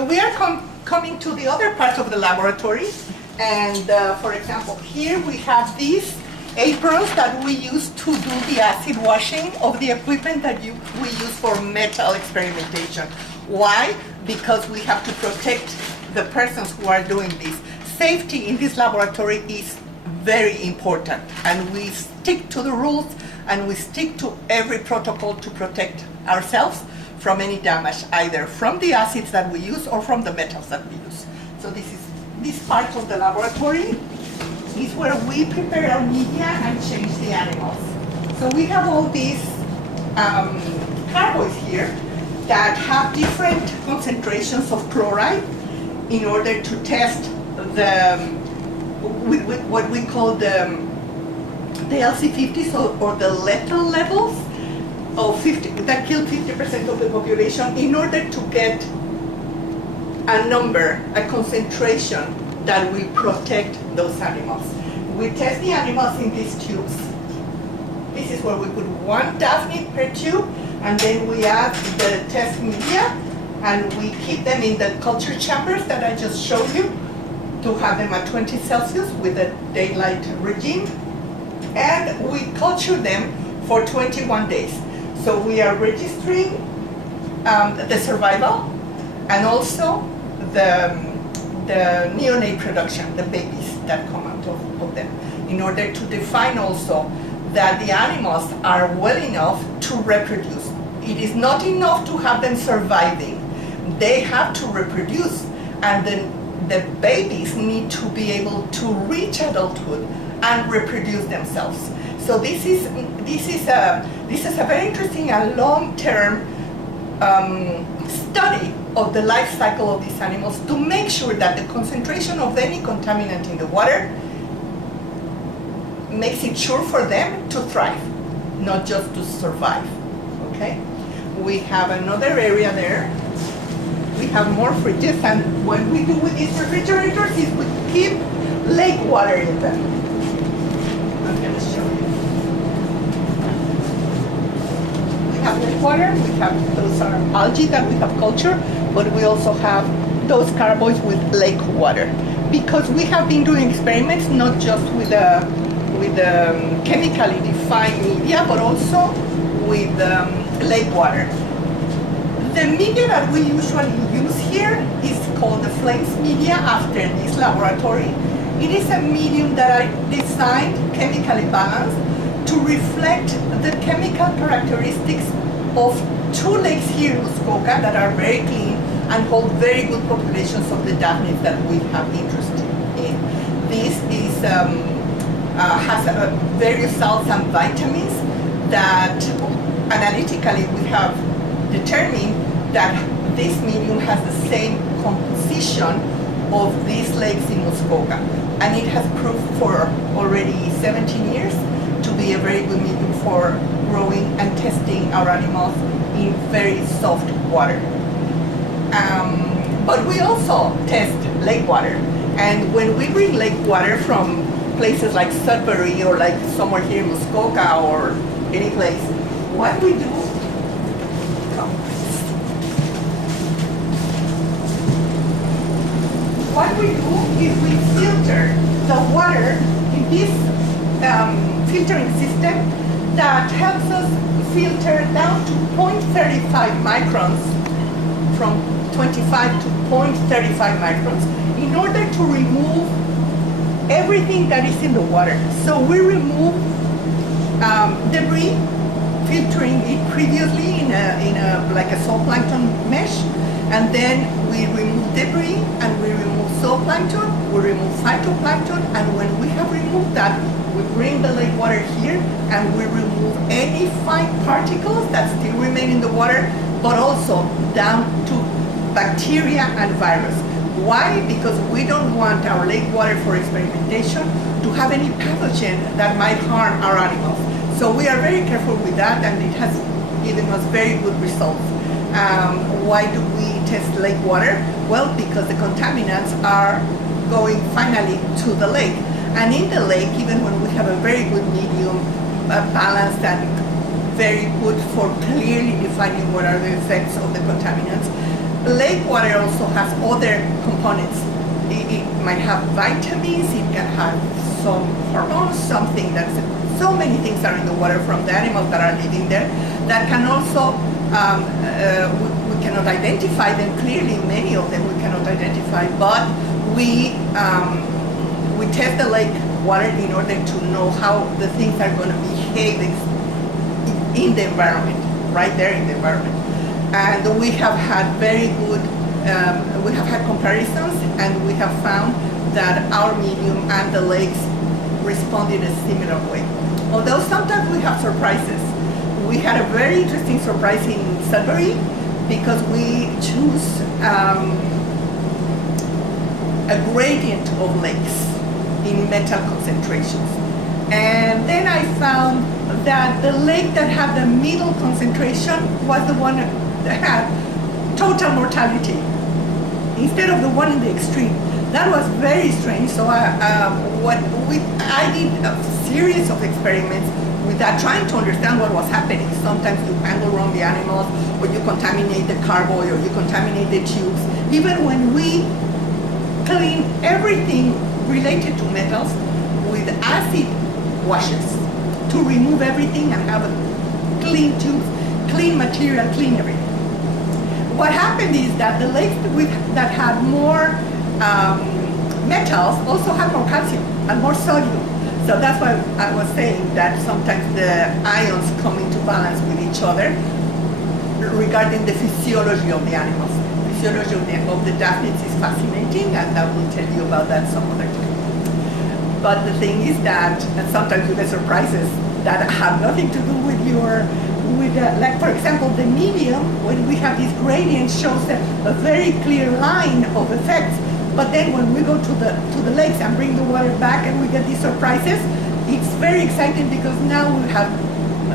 So we are coming to the other part of the laboratory, and for example, here we have these aprons that we use to do the acid washing of the equipment that we use for metal experimentation. Why? Because we have to protect the persons who are doing this. Safety in this laboratory is very important, and we stick to the rules and we stick to every protocol to protect ourselves from any damage, either from the acids that we use or from the metals that we use. So this part of the laboratory is where we prepare our media and change the animals. So we have all these carboys here that have different concentrations of chloride in order to test with what we call the LC50s or the lethal levels of 50 that kill 50% of the population, in order to get a number, a concentration that will protect those animals. We test the animals in these tubes. This is where we put one Daphne per tube, and then we add the test media, and we keep them in the culture chambers that I just showed you to have them at 20 Celsius with a daylight regime. And we culture them for 21 days. So we are registering the survival and also the neonate production, the babies that come out of them, in order to define also that the animals are well enough to reproduce. It is not enough to have them surviving. They have to reproduce, and then the babies need to be able to reach adulthood and reproduce themselves. So this is a very interesting and long-term study of the life cycle of these animals, to make sure that the concentration of any contaminant in the water makes it sure for them to thrive, not just to survive. Okay? We have another area there. We have more fridges, and what we do with these refrigerators is we keep lake water in them. I'm going to show you. We have lake water, those are algae that we have cultured, but we also have those carboys with lake water. Because we have been doing experiments not just with chemically defined media, but also with lake water. The media that we usually use here is called the flames media after this laboratory. It is a medium that I designed, chemically balanced, to reflect the chemical characteristics of two lakes here in Muskoka that are very clean and hold very good populations of the daphnes that we have interest in. This is, has various salts and vitamins that analytically we have determined that this medium has the same composition of these lakes in Muskoka. And it has proved for already 17 years to be a very good medium for growing and testing our animals in very soft water. But we also test lake water. And when we bring lake water from places like Sudbury or like somewhere here in Muskoka or any place, what we do, is we filter the water in this filtering system that helps us filter down to 0.35 microns, from 25 to 0.35 microns, in order to remove everything that is in the water. So we remove debris, filtering it previously in a like a zooplankton mesh, and then we remove debris and we remove zooplankton, we remove phytoplankton, and when we have removed that, we bring the lake water here and we remove any fine particles that still remain in the water, but also down to bacteria and virus. Why? Because we don't want our lake water for experimentation to have any pathogen that might harm our animals. So we are very careful with that, and it has given us very good results. Why do we test lake water? Well, because the contaminants are going finally to the lake. And in the lake, even when we have a very good medium, balanced and very good for clearly defining what are the effects of the contaminants, lake water also has other components. It might have vitamins, it can have some hormones, something that's, so many things are in the water from the animals that are living there that can also, we cannot identify them clearly, many of them we cannot identify, but we test the lake water in order to know how the things are going to behave in the environment, right there in the environment. And we have had very good, we have had comparisons, and we have found that our medium and the lakes respond in a similar way. Although sometimes we have surprises. We had a very interesting surprise in Sudbury because we choose a gradient of lakes in metal concentrations. And then I found that the lake that had the middle concentration was the one that had total mortality instead of the one in the extreme. That was very strange. So I did a series of experiments with that, trying to understand what was happening. Sometimes you handle wrong the animals, or you contaminate the carboy, or you contaminate the tubes. Even when we clean everything related to metals with acid washes to remove everything and have a clean tubes, clean material, clean everything. What happened is that the lakes that had more metals also had more calcium and more sodium. So that's why I was saying that sometimes the ions come into balance with each other regarding the physiology of the animals. The physiology of the daphnids is fascinating, and I will tell you about that some other time. But the thing is that sometimes you get surprises that have nothing to do with your, like for example, the medium, when we have this gradient, shows a very clear line of effects. But then when we go to the lakes and bring the water back and we get these surprises, it's very exciting because now we have,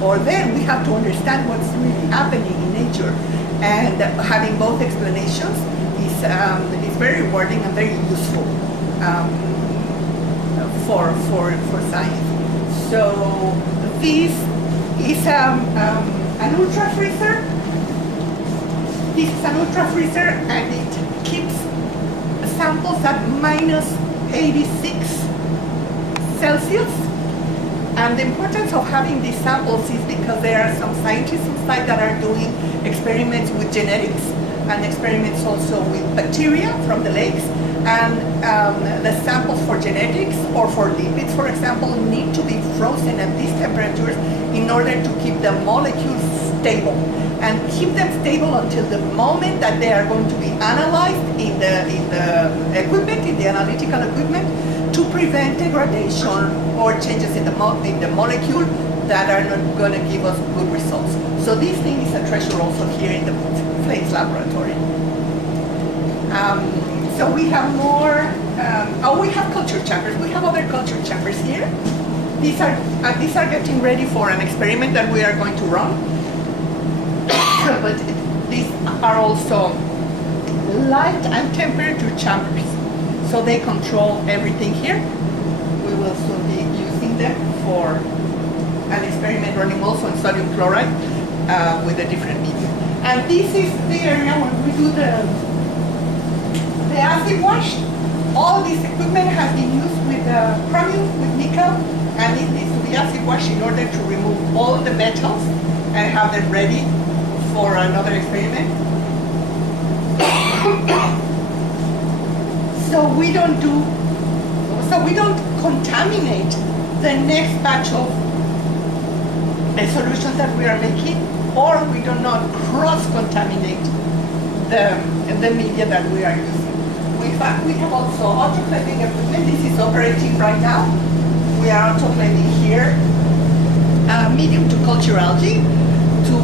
or then we have to understand what's really happening in nature. And having both explanations is very rewarding and very useful for science. So this is an ultra freezer. This is an ultra freezer, and it keeps samples at -86 Celsius. And the importance of having these samples is because there are some scientists inside that are doing experiments with genetics and experiments also with bacteria from the lakes. And the samples for genetics or for lipids, for example, need to be frozen at these temperatures in order to keep the molecules stable, and keep them stable until the moment that they are going to be analyzed in the equipment, in the analytical equipment, to prevent degradation or changes in the molecule that are not going to give us good results. So this thing is a treasure also here in the Flames laboratory. So we have more, we have culture chambers. We have other culture chambers here. These are getting ready for an experiment that we are going to run. But these are also light and temperature chambers. So they control everything here. We will soon be using them for an experiment running also in sodium chloride with a different medium. And this is the area where we do the acid wash. All this equipment has been used with chromium, with nickel, and it needs to be acid washed in order to remove all the metals and have them ready for another experiment. So we don't contaminate the next batch of solutions that we are making, or we do not cross-contaminate the media that we are using. We have also autoclaving equipment. This is operating right now. We are autoclaving here medium to culture algae to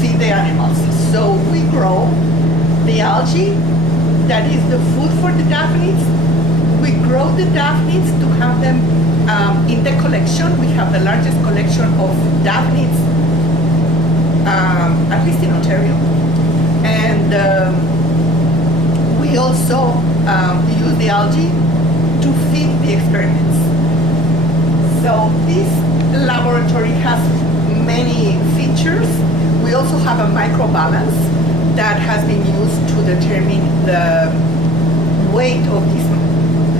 feed the animals. So we grow the algae that is the food for the daphnids. We grow the daphnids to have them in the collection. We have the largest collection of daphnids, at least in Ontario. And we also use the algae to feed the experiments. So this laboratory has many features. We also have a microbalance that has been used to determine the weight of these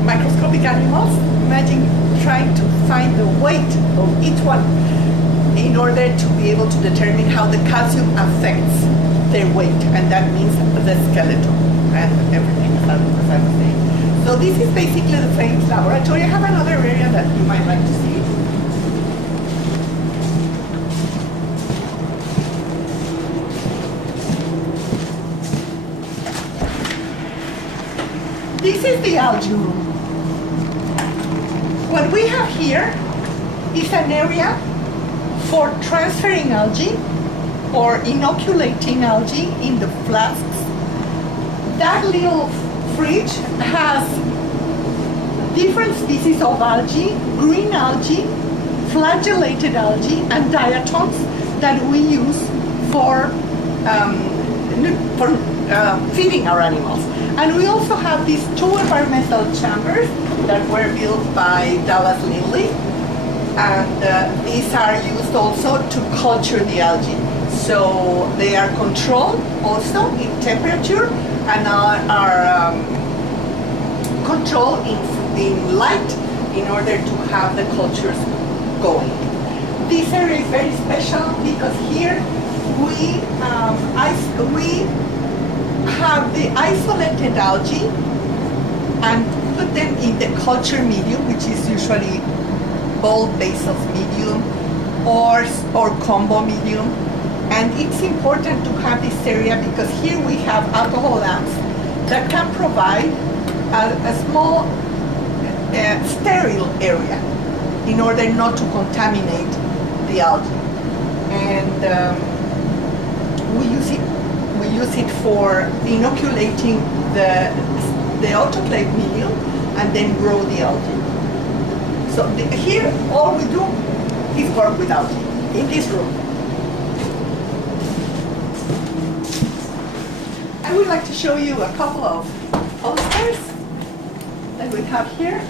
microscopic animals. Imagine trying to find the weight of each one in order to be able to determine how the calcium affects their weight, and that means the skeleton and everything, as I was saying. So this is basically the Flames laboratory. I have another area that you might like to see. This is the algae room. What we have here is an area for transferring algae or inoculating algae in the flasks. That little fridge has different species of algae, green algae, flagellated algae, and diatoms that we use for feeding our animals. And we also have these two environmental chambers that were built by Dallas Lindley, and these are used also to culture the algae. So they are controlled also in temperature and are controlled in light in order to have the cultures going. This area is very special because here we have the isolated algae and put them in the culture medium, which is usually bulk basalt medium or combo medium. And it's important to have this area because here we have alcohol lamps that can provide a small sterile area in order not to contaminate the algae. And we use it for inoculating the autoclave medium and then grow the algae. So here all we do is work with algae in this room. I would like to show you a couple of posters that we have here.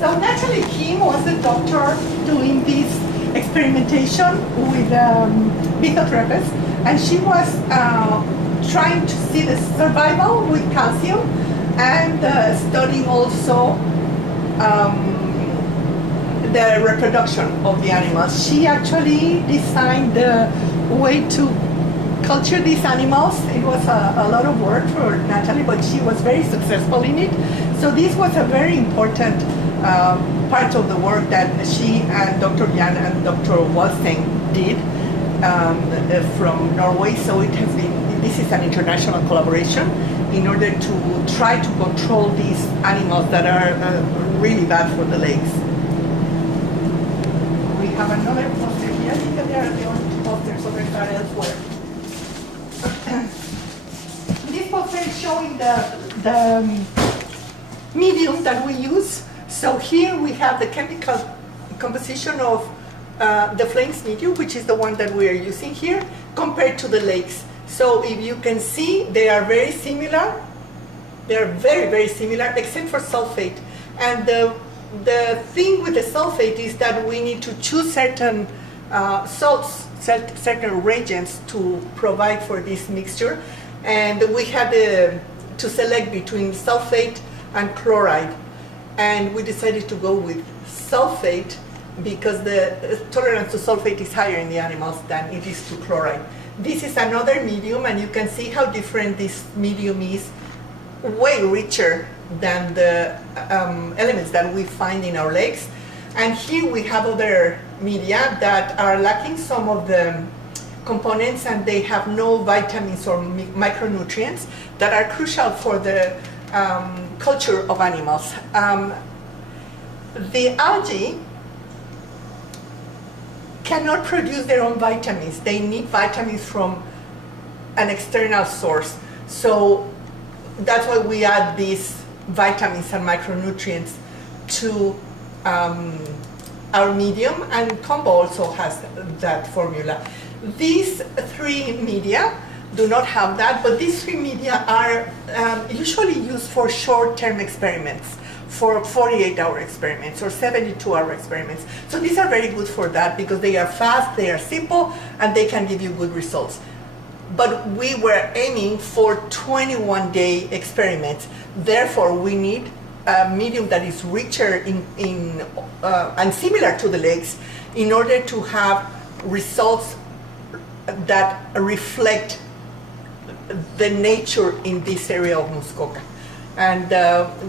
So Natalie Kim was the doctor doing this experimentation with Bithotrepes, and she was trying to see the survival with calcium and studying also the reproduction of the animals. She actually designed the way to culture these animals. It was a lot of work for Natalie, but she was very successful in it. So this was a very important part of the work that she and Dr. Jan and Dr. Wallstein did from Norway. So it has been, this is an international collaboration in order to try to control these animals that are really bad for the legs. We have another poster here. I think that there are the only two posters, so they are elsewhere. This poster is showing the medium that we use. So here we have the chemical composition of the Flames medium, which is the one that we are using here, compared to the lakes. So if you can see, they are very similar. They are very, very similar, except for sulfate. And the thing with the sulfate is that we need to choose certain salts, certain reagents to provide for this mixture. And we had to select between sulfate and chloride. And we decided to go with sulfate because the tolerance to sulfate is higher in the animals than it is to chloride. This is another medium, and you can see how different this medium is, way richer than the elements that we find in our lakes. And here we have other media that are lacking some of the components, and they have no vitamins or micronutrients that are crucial for the culture of animals. The algae cannot produce their own vitamins. They need vitamins from an external source. So that's why we add these vitamins and micronutrients to our medium, and Combo also has that formula. These three media do not have that, but these three media are usually used for short-term experiments, for 48-hour experiments or 72-hour experiments. So these are very good for that because they are fast, they are simple, and they can give you good results. but we were aiming for 21-day experiments. Therefore, we need a medium that is richer and similar to the lakes in order to have results that reflect the nature in this area of Muskoka. And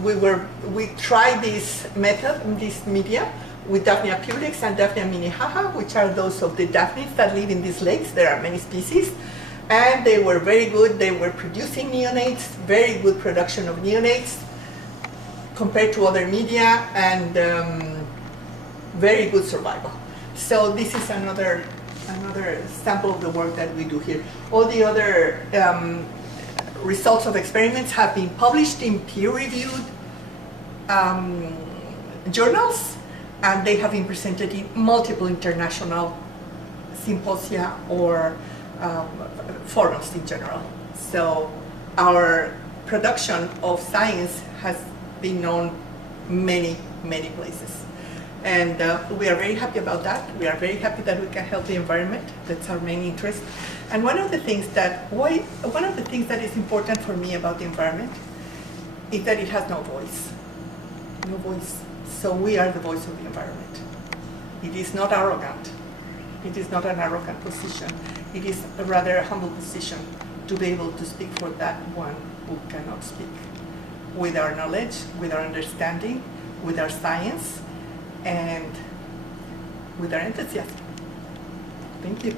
we tried this method, this media, with Daphnia pulex and Daphnia minnehaha, which are those of the daphnes that live in these lakes. There are many species. And they were very good. They were producing neonates, very good production of neonates compared to other media, and very good survival. So this is another sample of the work that we do here. All the other results of experiments have been published in peer-reviewed journals, and they have been presented in multiple international symposia or forums in general. So our production of science has been known many places. And we are very happy about that. We are very happy that we can help the environment. That's our main interest. And one of the things that is important for me about the environment is that it has no voice. No voice. So we are the voice of the environment. It is not arrogant. It is not an arrogant position. It is a rather humble position to be able to speak for that one who cannot speak. With our knowledge, with our understanding, with our science, and with our enthusiasm. Thank you.